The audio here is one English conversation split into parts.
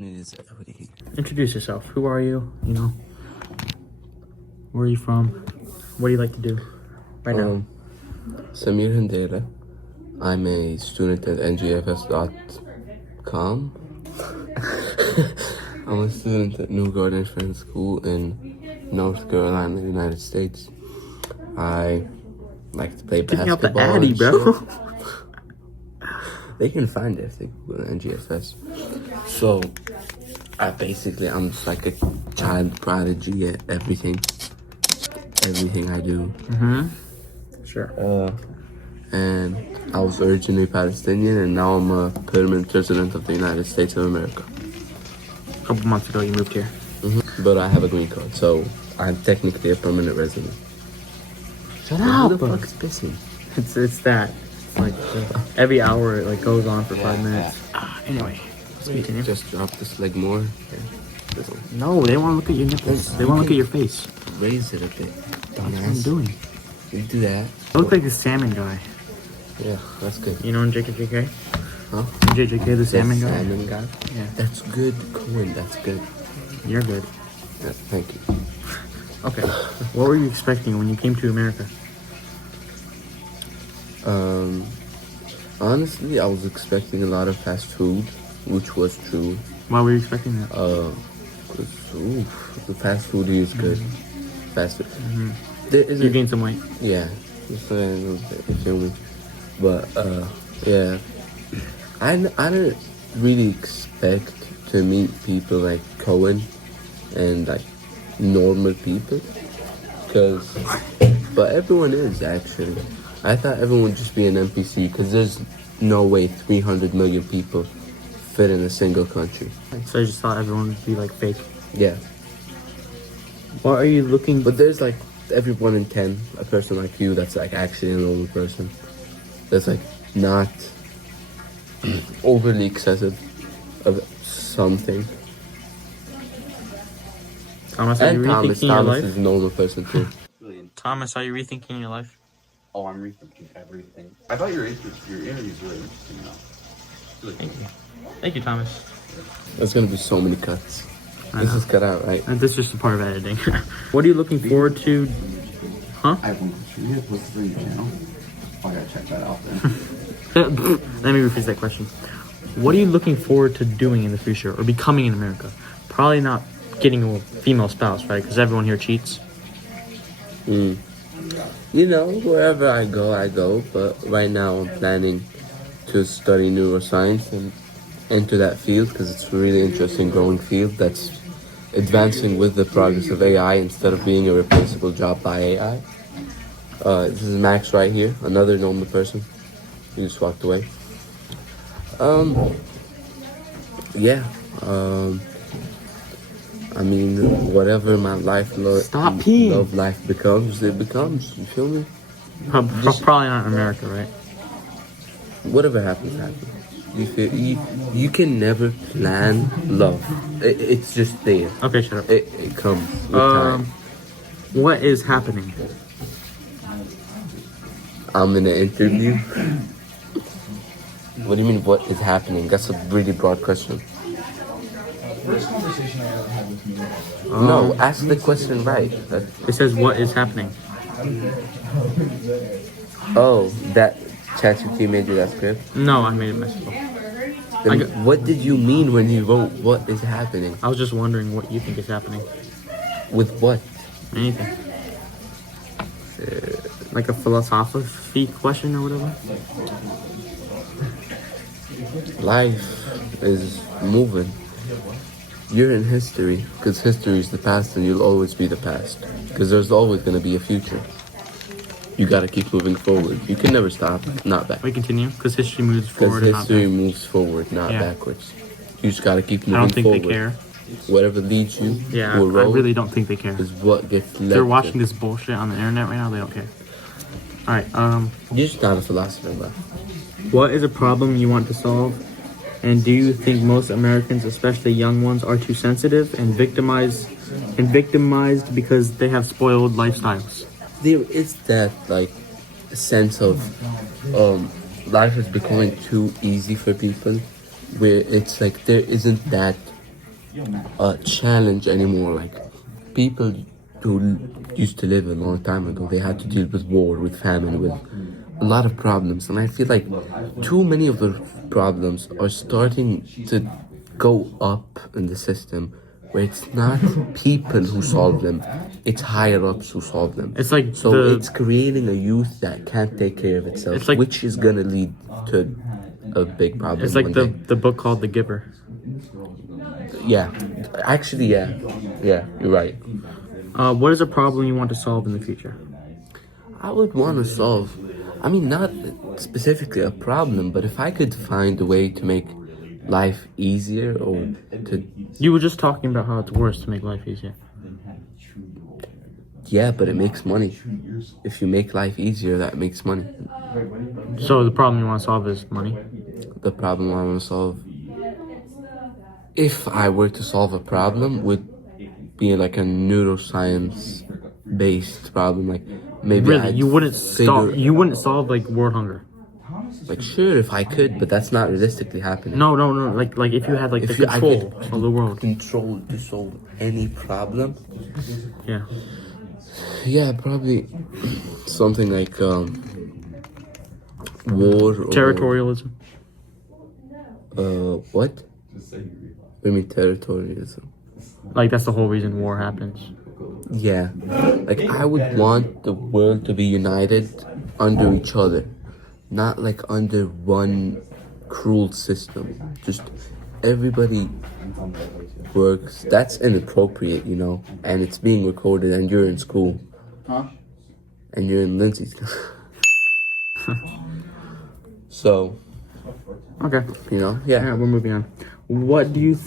Introduce yourself. Who are you? Where are you from? What do you like to do right now? Samir Handela. I'm a student at ngfs.com. I'm a student at New Garden Friends School in North Carolina, United States. I like to play Getting out basketball. the Addy, bro. They can find it if they Google NGFS. So, I'm just like a child prodigy at everything I do. Sure. And I was originally Palestinian, and now I'm a permanent resident of the United States of America. A couple months ago, you moved here. But I have a green card, so I'm technically a permanent resident. Shut up. Who the fuck's pissing? It's that. It's like every hour it like goes on for 5 minutes. Anyway, let's continue. Just drop this leg more. Okay. This one. No, they want to look at your nipples. They want to look at your face. Raise it a bit. That's what I'm doing. You do that. I look like the salmon guy. Yeah, that's good. You know in JJK? Huh? JJK, the salmon guy? Salmon guy? Yeah. That's good, Cohen. That's good. You're good. Yeah, thank you. Okay. What were you expecting when you came to America? Honestly, I was expecting a lot of fast food, which was true. Why were you expecting that? 'Cause, the fast food here is good. Fast food. There isn't. You gained some weight. Yeah, you feel me? But yeah, I didn't really expect to meet people like Cohen and like normal people, but everyone is actually. I thought everyone would just be an NPC because there's no way 300 million people fit in a single country. So I just thought everyone would be like fake. Yeah, What are you looking? but there's like every 1 in 10 a person like you that's like actually a normal person. That's like not overly excessive of something. Thomas, are you rethinking your Thomas life? is a normal person too. Thomas, are you rethinking your life? Oh, I'm rethinking everything. I thought your interview's really interesting though. Really Thank you. Thank you, Thomas. There's gonna be so many cuts. I This know. is cut out, right? And this is just a part of editing. What are you looking forward to? Huh? I have one question. You have posted for your channel? Oh, I gotta check that out then. Let me rephrase that question. What are you looking forward to doing in the future or becoming in America? Probably not getting a female spouse, right? Because everyone here cheats. You know, wherever I go. But right now I'm planning to study neuroscience and enter that field because it's a really interesting growing field that's advancing with the progress of AI instead of being a replaceable job by AI. This is Max right here, another normal person. He just walked away. Yeah. I mean, whatever my Stop peeing. love life becomes, it becomes. You feel me? Probably not in America, right? Whatever happens, happens. You feel you can never plan love. It's just there. Okay, shut up. It comes with time. What is happening? I'm in an interview. What do you mean? What is happening? That's a really broad question. First conversation I ever had with you. No, ask the question right. It says what is happening. Oh, that ChatGPT made you that script? No, I made it myself. Then what did you mean when you wrote what is happening? I was just wondering what you think is happening. With what? Anything. Like a philosophy question or whatever? Life is moving. You're in history, because history is the past and you'll always be the past. Because there's always going to be a future. You gotta keep moving forward. You can never stop, not back. We continue, because history moves Because forward and not history back. moves forward, not Yeah. backwards. You just gotta keep I moving don't think forward. they care. Whatever leads you Yeah, to a I road really don't think they care. is what gets led. If they're watching to. this bullshit on the internet right now, they don't care. Alright, You're just not a philosopher, bro. what is a problem you want to solve? And do you think most Americans, especially young ones, are too sensitive and victimized because they have spoiled lifestyles? There is that like sense of life is becoming too easy for people, where it's like there isn't that a challenge anymore. Like people who used to live a long time ago, they had to deal with war, with famine, with a lot of problems, and I feel like too many of the problems are starting to go up in the system, where it's not people who solve them, it's higher ups who solve them. It's like it's creating a youth that can't take care of itself, It's like- which is gonna lead to a big problem. It's like one the day. the book called The Giver. Yeah, actually, yeah, you're right. What is a problem you want to solve in the future? I would want to solve, I mean, not specifically a problem, but if I could find a way to make life easier or to, You were just talking about how it's worse to make life easier. yeah, but it makes money. If you make life easier, that makes money. So the problem you want to solve is money. The problem I want to solve, if I were to solve a problem, would be like a neuroscience based problem. Like maybe Really, I'd you wouldn't figure- You wouldn't solve like world hunger. Like sure, if I could, but that's not realistically happening. No. Like if you had like If the you- I control could of the world. Control to solve any problem. Yeah. Yeah, probably something like war or Territorialism. what? I mean territorialism. Like that's the whole reason war happens. Yeah, like I would want the world to be united under each other, not like under one cruel system. Just everybody works. That's inappropriate, you know, and it's being recorded, and you're in school. And you're in Lindsay's. So, Okay. you know, Yeah, yeah. we're moving on. What do you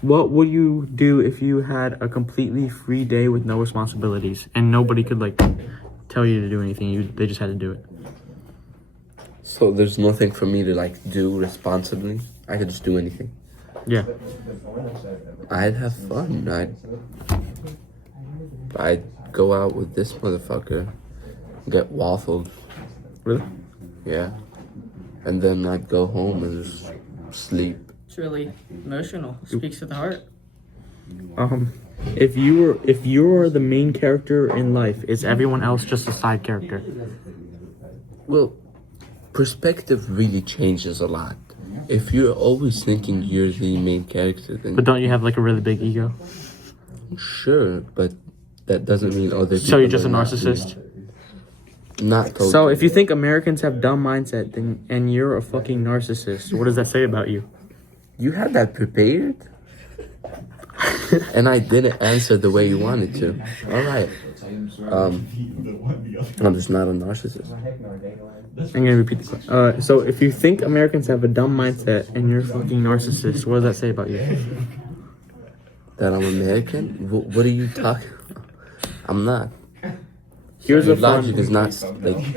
what would you do if you had a completely free day with no responsibilities and nobody could like tell you to do anything? They just had to do it. So there's nothing for me to like do responsibly. I could just do anything. Yeah. I'd have fun. I'd go out with this motherfucker, get waffled, Really? yeah, and then I'd go home and just sleep. It's really emotional. Speaks to the heart. If you were the main character in life, is everyone else just a side character? Well, perspective really changes a lot. If you're always thinking you're the main character, then But don't you have like a really big ego? sure, but that doesn't mean other people. So you're just a are not narcissist? Not totally. So if you think Americans have dumb mindset then, and you're a fucking narcissist, what does that say about you? You had that prepared? And I didn't answer the way you wanted to. Alright. I'm just not a narcissist. I'm gonna repeat the question. So if you think Americans have a dumb mindset and you're a fucking narcissist, what does that say about you? That I'm American? What are you talking about? I'm not. Here's Your a fun. logic is not like.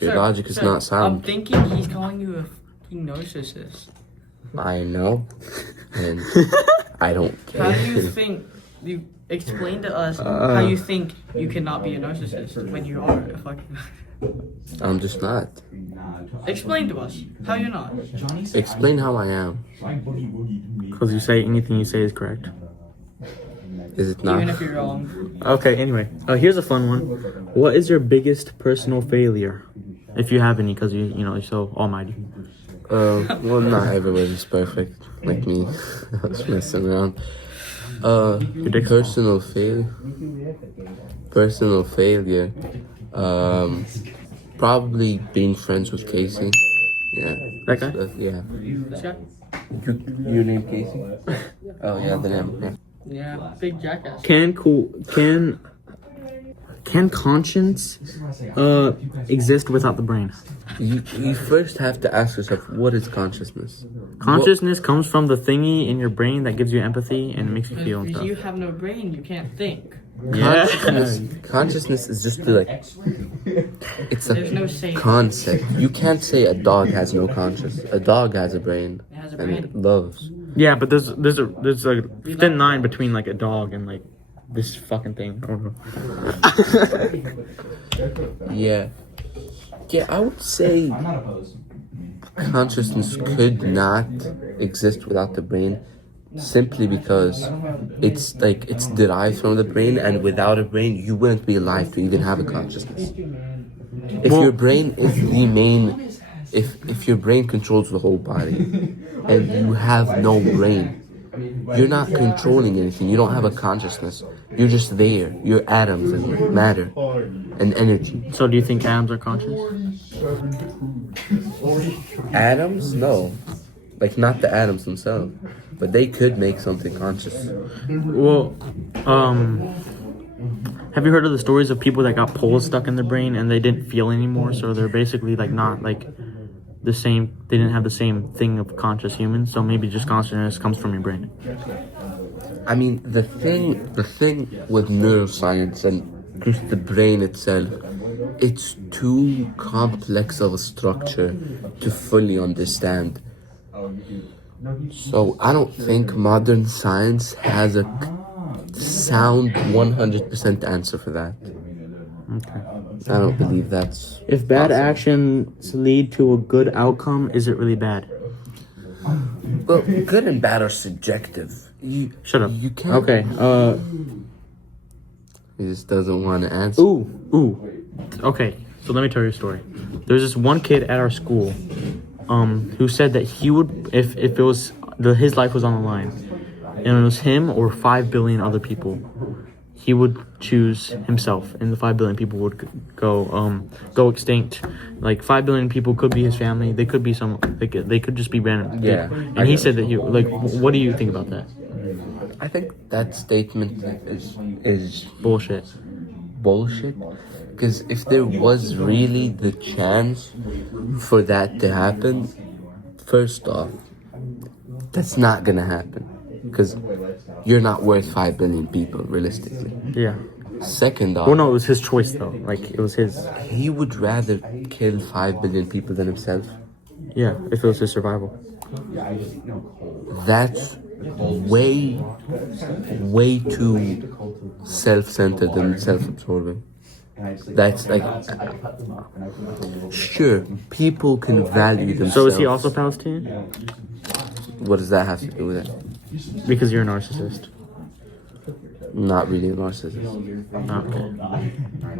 Your logic is not I'm sound. thinking he's calling you a fucking narcissist. I know, and I don't How do you care. think? You explain to us how you think you cannot be a narcissist when you are a fucking. I'm just not. Explain to us how you're not. Explain how I am. Because you say anything you say is correct. Is it not? Even if you're wrong. Okay, anyway. Here's a fun one. What is your biggest personal failure? If you have any, because you know, you're so almighty. Well, not everybody's perfect like me. I was messing around. Personal failure. Personal failure. Probably being friends with Casey. Yeah. That guy? Yeah. This guy? Your name Casey? Oh yeah, the name. Yeah. Yeah, big jackass. Can conscience exist without the brain? You first have to ask yourself, what is consciousness? Consciousness comes from the thingy in your brain that gives you empathy and makes you feel and If stuff. you have no brain, you can't think. Consciousness is just like, it's There's no a say. concept. You can't say a dog has no conscience. A dog has a brain It has a and brain. it loves. Yeah, but there's a thin line between like a dog and like this fucking thing. I don't know. Yeah. Yeah, I would say consciousness could not exist without the brain simply because it's derived from the brain, and without a brain you wouldn't be alive to even have a consciousness. If your brain is the main, if your brain controls the whole body and you have no brain, you're not controlling anything. You don't have a consciousness. You're just there. You're atoms and matter and energy. So do you think atoms are conscious? Atoms? No. Like, not the atoms themselves. But they could make something conscious. Well, have you heard of the stories of people that got poles stuck in their brain and they didn't feel anymore? So they're basically like not like the same. They didn't have the same thing of conscious humans. So maybe just consciousness comes from your brain. I mean, the thing with neuroscience and just the brain itself, it's too complex of a structure to fully understand. So I don't think modern science has a sound 100% answer for that. Okay. I don't believe that's If bad possible. actions lead to a good outcome, is it really bad? Well, good and bad are subjective. Shut up. You can't. Okay. He just doesn't want to answer. Ooh. Okay. So let me tell you a story. There's this one kid at our school, who said that he would, if it was his life was on the line, and it was him or 5 billion other people, he would choose himself, and the 5 billion people would go extinct. Like 5 billion people could be his family. They could be they could just be random. Yeah. And he said that what do you think about that? I think that statement is Bullshit. bullshit. Because if there was really the chance for that to happen, first off, that's not gonna happen. Because you're not worth 5 billion people, realistically. Yeah. Second off, Well, no, it was his choice though. Like it was his. he would rather kill 5 billion people than himself. Yeah, if it was his survival. That's way too self-centered and self-absorbing. That's like, sure, people can value themselves. So is he also Palestinian? What does that have to do with it? Because you're a narcissist. Not really a narcissist.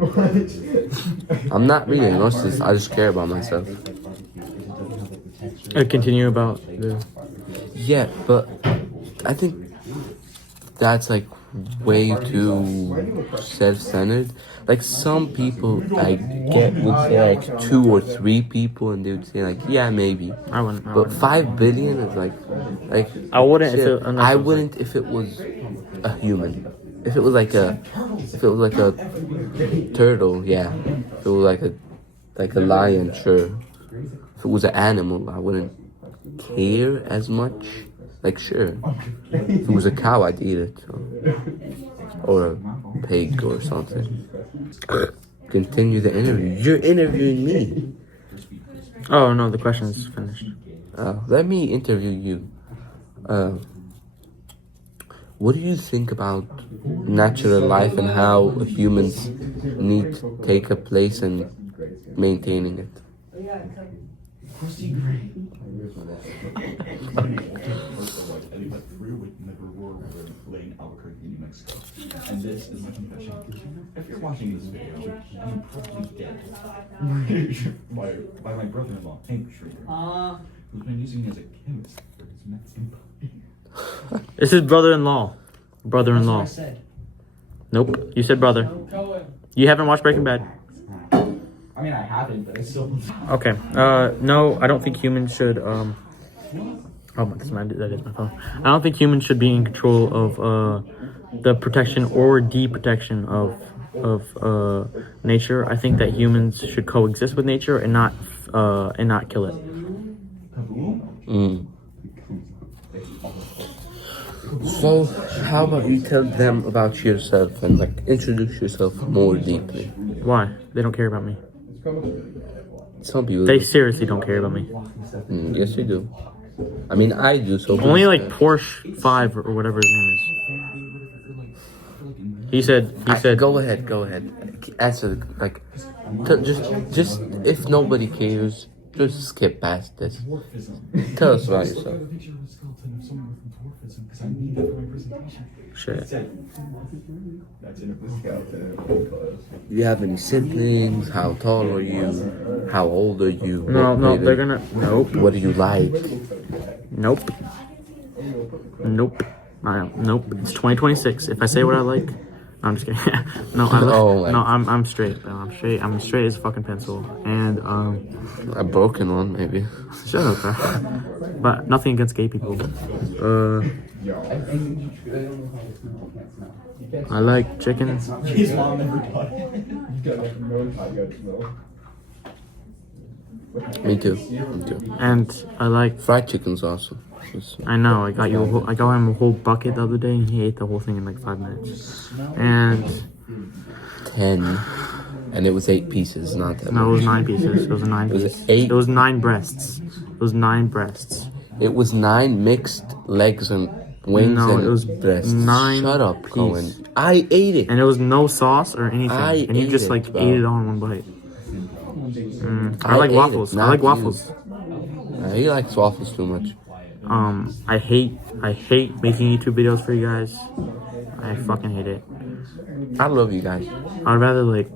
Okay. I'm not really a narcissist. I just care about myself. Continue about the. Yeah, but I think that's like way too self-centered. Like some people I get would say like 2 or 3 people, and they would say like, yeah, maybe. I wouldn't. But 5 billion is like I wouldn't if shit. it- unless I it was wouldn't if it was a human. If it was like a turtle, yeah. If it was like a lion, sure. If it was an animal, I wouldn't care as much. Like, sure. If it was a cow, I'd eat it. Or a pig or something. Continue the interview. You're interviewing me. Oh no, the question's finished. Let me interview you. What do you think about natural life and how humans need to take a place in maintaining it? And this is my confession. If you're watching this video, I'm probably dead. by my brother-in-law, Hank Schrader, who's been using me as a chemist for his medicine. This is brother-in-law. Brother-in-law. Nope. You said brother. You haven't watched Breaking Bad. I mean, I haven't, but I still. Okay. No, I don't think humans should. Oh, that is my phone. I don't think humans should be in control of the protection or de-protection of nature. I think that humans should coexist with nature and not kill it. So, how about you tell them about yourself and like introduce yourself more deeply? Why? They don't care about me. Some people They do. seriously don't care about me. Yes, you do. I mean, I do. So Only like Porsche 5 or whatever his name is. He said. Go ahead. Answer. Like, just if nobody cares, Just skip past this. Tell us about yourself. Shit. Do you have any siblings? How tall are you? How old are you? No, they're gonna. Nope. What do you like? Nope. Nope. Nope. It's 2026. If I say what I like, no, I'm just kidding. No, I'm straight, bro. I'm straight as a fucking pencil. And A broken one, maybe. shut up, bro. But nothing against gay people. I like chicken. His mom never taught him. Me too. And I like. Fried chicken's awesome. I know. I got him a whole bucket the other day, and he ate the whole thing in like 5 minutes. And 10. And it was 8 pieces, not that no, it was much. 9 pieces. It was 9 Was it pieces. 8? It was 9 breasts. It was 9 breasts. It was 9 mixed legs and wings No, and it was breasts. 9 Shut up, piece. Cohen. I ate it. And there was no sauce or anything. And he ate just it, like bro. ate it all in one bite. I like ate waffles. it, I like not waffles. He likes waffles too much. I hate making YouTube videos for you guys. I fucking hate it. I love you guys. I'd rather like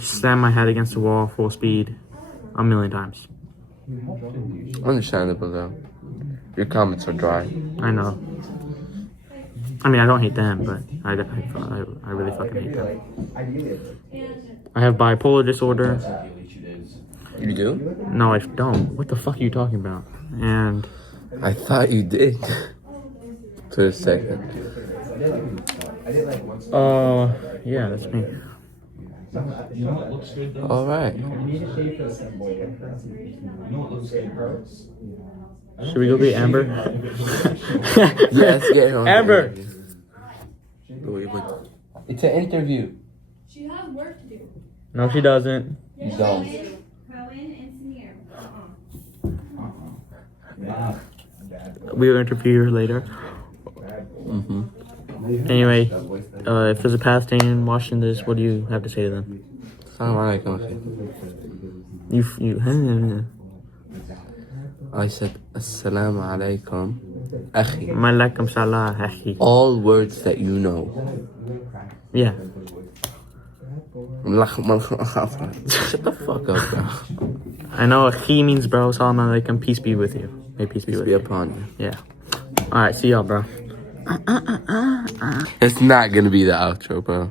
slam my head against the wall full speed a million times. Understandable though. Your comments are dry. I know. I mean, I don't hate them, but I really fucking hate them. I have bipolar disorder. You do? No, I don't. What the fuck are you talking about? And I thought you did. For a second. yeah, that's me. Alright. Should we go get Amber? Let's get her on. Amber! It's an interview. She has work to do. No, she doesn't. You don't. Cohen and Samir. We will interview her later. Anyway, if there's a Palestinian watching this, what do you have to say to them? I said, Assalamu alaikum, akhi. Malaikum salam, akhi. All words that you know. Yeah. Shut the fuck up, bro. I know akhi means bro. Salam alaikum. Peace be with you. May peace be Peace with be you. upon you. Yeah. Alright, see y'all, bro. It's not gonna be the outro, bro.